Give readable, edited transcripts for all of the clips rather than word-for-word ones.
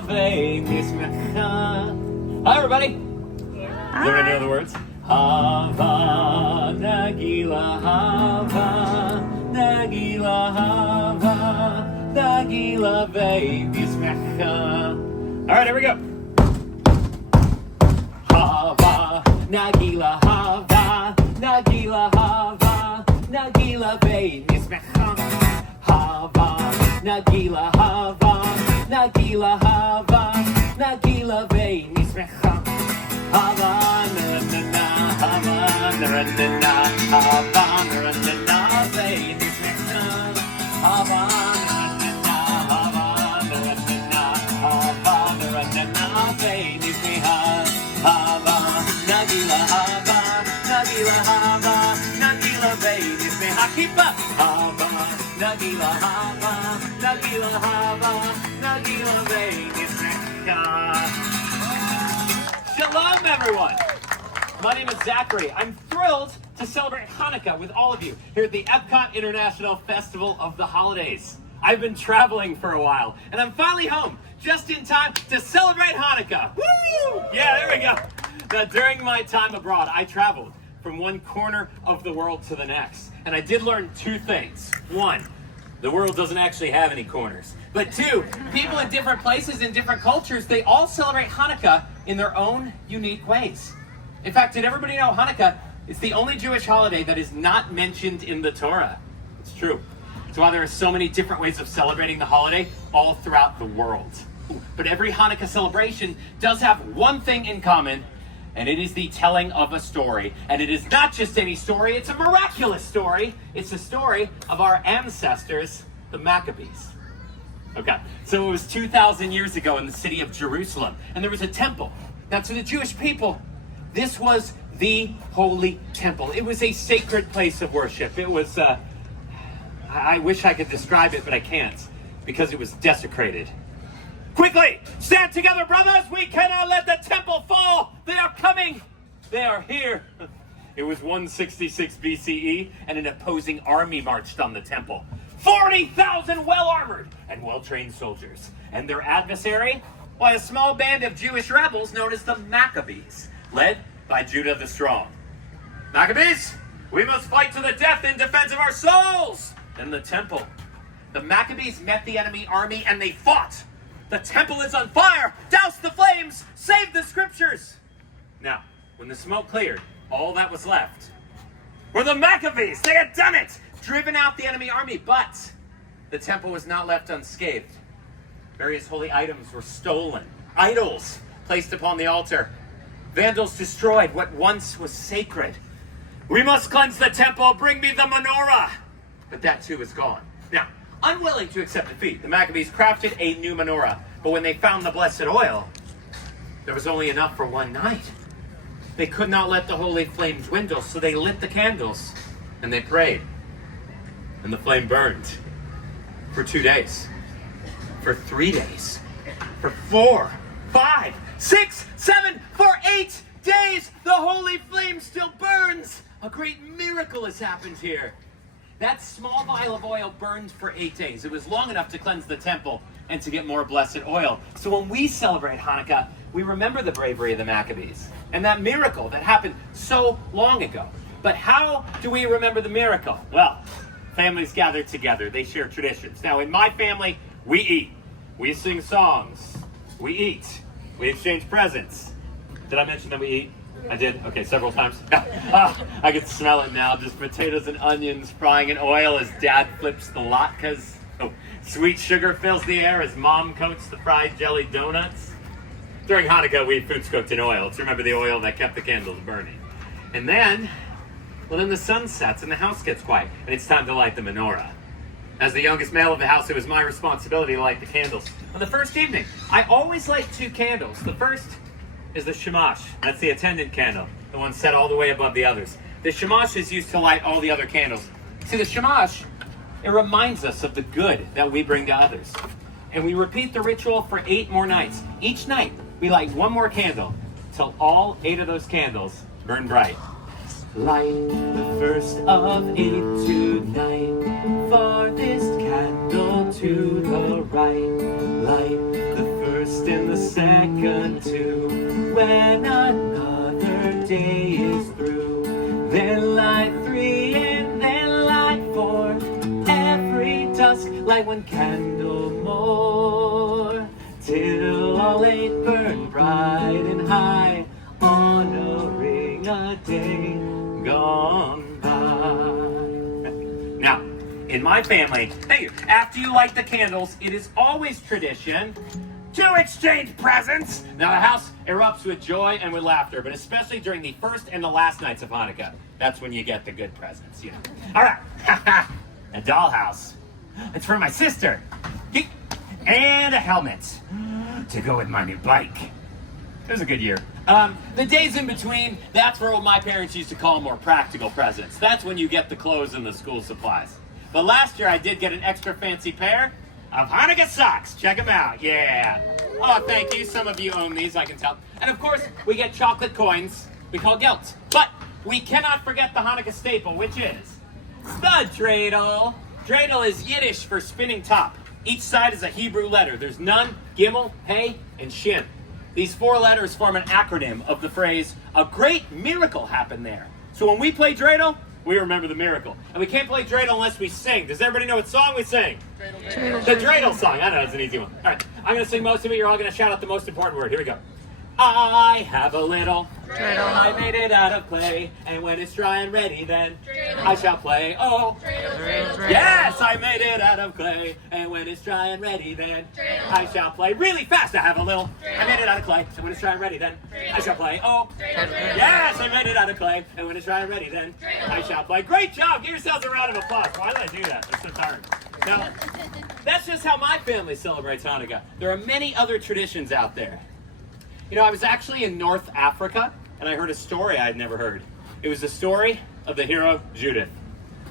Hi, everybody. Does everybody know the words? Hava, Nagila, Hava, Nagila, Hava, Nagila, Ve'nismecha. All right, here we go. Hava, Nagila, Hava, Nagila, Hava, Nagila, Ve'nismecha. Hava, Nagila, Hava, Nagila, Hava, Nagila, Ve'nismecha. Hava, na-na-na, Hava, na-na-na, Hava, na-na-na, Ve'nismecha. Hava, na-na-na, Hava, na-na-na, Hava, na-na-na, Ve'nismecha. Hava, Nagila, Hava, Nagila, Hava, Nagila, Ve'nismecha. Keep up. Hava, Nagila, Hava, Nagila, Hava, Nagila, Ve'nismecha. Shalom, everyone. My name is Zachary. I'm thrilled to celebrate Hanukkah with all of you here at the EPCOT International Festival of the Holidays. I've been traveling for a while, and I'm finally home just in time to celebrate Hanukkah. Woo! Yeah, there we go. Now, during my time abroad, I traveled from one corner of the world to the next, and I did learn two things. One, the world doesn't actually have any corners. But two, people in different places, in different cultures, they all celebrate Hanukkah in their own unique ways. In fact, did everybody know Hanukkah is the only Jewish holiday that is not mentioned in the Torah? It's true. It's why there are so many different ways of celebrating the holiday all throughout the world. But every Hanukkah celebration does have one thing in common, and it is the telling of a story. And it is not just any story, it's a miraculous story. It's the story of our ancestors, the Maccabees. Okay, so it was 2,000 years ago in the city of Jerusalem, and there was a temple. Now, to the Jewish people, this was the holy temple. It was a sacred place of worship. It was, I wish I could describe it, but I can't, because it was desecrated. Quickly, stand together, brothers! We cannot let the temple fall! They are coming! They are here! It was 166 BCE, and an opposing army marched on the temple. 40,000 well-armored and well-trained soldiers. And their adversary? Why, a small band of Jewish rebels known as the Maccabees, led by Judah the Strong. Maccabees, we must fight to the death in defense of our souls! In the temple, the Maccabees met the enemy army and they fought. The temple is on fire! Douse the flames! Save the scriptures! Now, when the smoke cleared, all that was left were the Maccabees! They had done it! Driven out the enemy army, but the temple was not left unscathed. Various holy items were stolen. Idols placed upon the altar. Vandals destroyed what once was sacred. We must cleanse the temple. Bring me the menorah. But that too is gone. Now, unwilling to accept defeat, the Maccabees crafted a new menorah. But when they found the blessed oil, there was only enough for one night. They could not let the holy flame dwindle, so they lit the candles and they prayed. And the flame burned for 2 days, for 3 days, for 4, 5, 6, 7, for 8 days. The holy flame still burns. A great miracle has happened here. That small vial of oil burned for 8 days. It was long enough to cleanse the temple and to get more blessed oil. So when we celebrate Hanukkah, we remember the bravery of the Maccabees and that miracle that happened so long ago. But how do we remember the miracle? Well, families gather together. They share traditions. Now, in my family, we eat. We sing songs. We eat. We exchange presents. Did I mention that we eat? I did? Okay, several times. I can smell it now. Just potatoes and onions frying in oil as Dad flips the latkes. Sweet sugar fills the air as Mom coats the fried jelly donuts. During Hanukkah, we eat foods cooked in oil. To remember the oil that kept the candles burning. And then the sun sets and the house gets quiet, and it's time to light the menorah. As the youngest male of the house, it was my responsibility to light the candles. On the first evening, I always light 2 candles. The first is the shamash. That's the attendant candle, the one set all the way above the others. The shamash is used to light all the other candles. See, the shamash, it reminds us of the good that we bring to others. And we repeat the ritual for 8 more nights. Each night, we light 1 more candle till all 8 of those candles burn bright. Light the first of 8 tonight, farthest candle to the right. Light the first and In my family, after you light the candles, it is always tradition to exchange presents. Now the house erupts with joy and with laughter, but especially during the first and the last nights of Hanukkah. That's when you get the good presents, you know. All right, a dollhouse. It's for my sister. And a helmet to go with my new bike. It was a good year. The days in between, that's for what my parents used to call more practical presents. That's when you get the clothes and the school supplies. But last year I did get an extra fancy pair of Hanukkah socks. Check them out, yeah. Oh, thank you. Some of you own these, I can tell. And of course, we get chocolate coins we call gelt. But we cannot forget the Hanukkah staple, which is the dreidel. Dreidel is Yiddish for spinning top. Each side is a Hebrew letter. There's Nun, Gimel, Hey, and Shin. These 4 letters form an acronym of the phrase, a great miracle happened there. So when we play dreidel, we remember the miracle. And we can't play dreidel unless we sing. Does everybody know what song we sing? Dreidel. The dreidel song. I know, it's an easy one. All right, I'm going to sing most of it. You're all going to shout out the most important word. Here we go. I have a little dreidel. I made it out of clay, and when it's dry and ready, then dreidel. I shall play. Oh, dreidel. Yes, I made it out of clay, and when it's dry and ready, then dreidel. I shall play really fast. I have a little. Dreidel. I made it out of clay, and when it's dry and ready, then dreidel. I shall play. Oh, dreidel. Yes, I made it out of clay, and when it's dry and ready, then dreidel. I shall play. Great job. Give yourselves a round of applause. Why did I do that? I'm so tired. Now, that's just how my family celebrates Hanukkah. There are many other traditions out there. You know, I was actually in North Africa, and I heard a story I had never heard. It was the story of the hero Judith.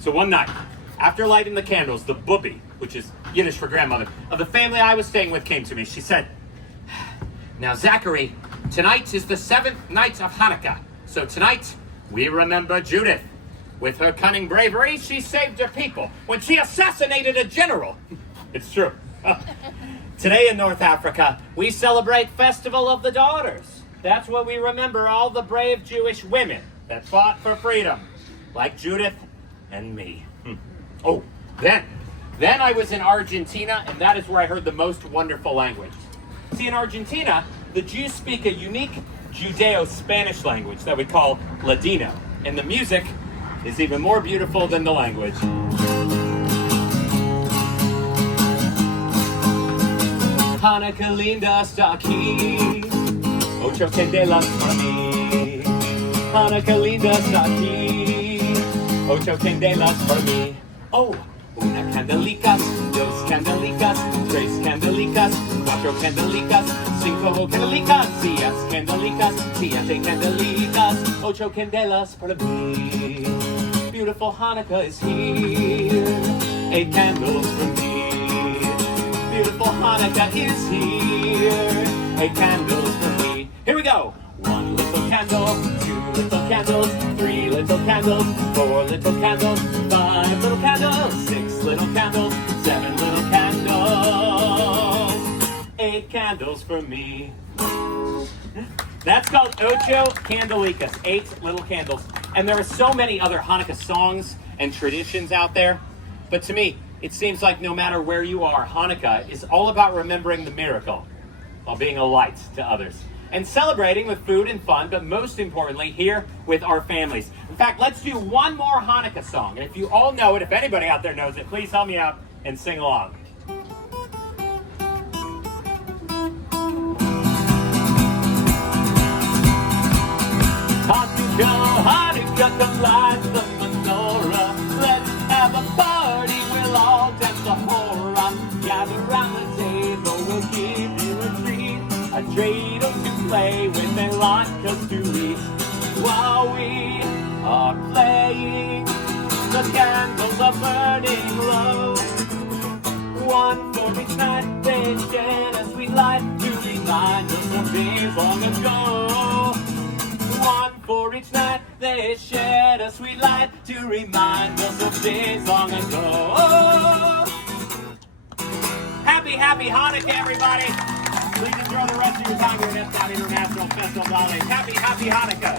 So one night, after lighting the candles, the bubi, which is Yiddish for grandmother, of the family I was staying with came to me. She said, now Zachary, tonight is the 7th night of Hanukkah. So tonight, we remember Judith. With her cunning bravery, she saved her people when she assassinated a general. It's true. Today in North Africa, we celebrate Festival of the Daughters. That's when we remember all the brave Jewish women that fought for freedom, like Judith and me. Oh, then I was in Argentina, and that is where I heard the most wonderful language. See, in Argentina, the Jews speak a unique Judeo-Spanish language that we call Ladino, and the music is even more beautiful than the language. Hanukkah linda está aquí, ocho candelas para mí. Hanukkah linda está aquí, ocho candelas para mí. Oh, una candelicas, dos candelicas, tres candelicas, cuatro candelicas, cinco candelicas, seis candelicas, siete candelicas, ocho candelas para mí. Beautiful Hanukkah is here, 8 candles for me. Beautiful Hanukkah is here, 8 candles for me. Here we go. 1 little candle, 2 little candles, 3 little candles, 4 little candles, 5 little candles, 6 little candles, 7 little candles, 8 candles for me. That's called ocho candelicas, 8 little candles. And there are so many other Hanukkah songs and traditions out there. But to me, it seems like no matter where you are, Hanukkah is all about remembering the miracle while being a light to others. And celebrating with food and fun, but most importantly, here with our families. In fact, let's do one more Hanukkah song. And if you all know it, if anybody out there knows it, please help me out and sing along. Hanukkah, come light the menorah. Let's have a party, we'll all dance the hora. Gather round the table, we'll give you a treat. A dreidel to play with and latkes to eat. While we are playing, the candles are burning low. One for each night they shed as we light to remind us of days long ago. One for each night they shed a sweet light to remind us of days long ago. Happy Hanukkah, everybody. Please enjoy the rest of your time here at EPCOT International Festival of the Holidays. Happy Hanukkah.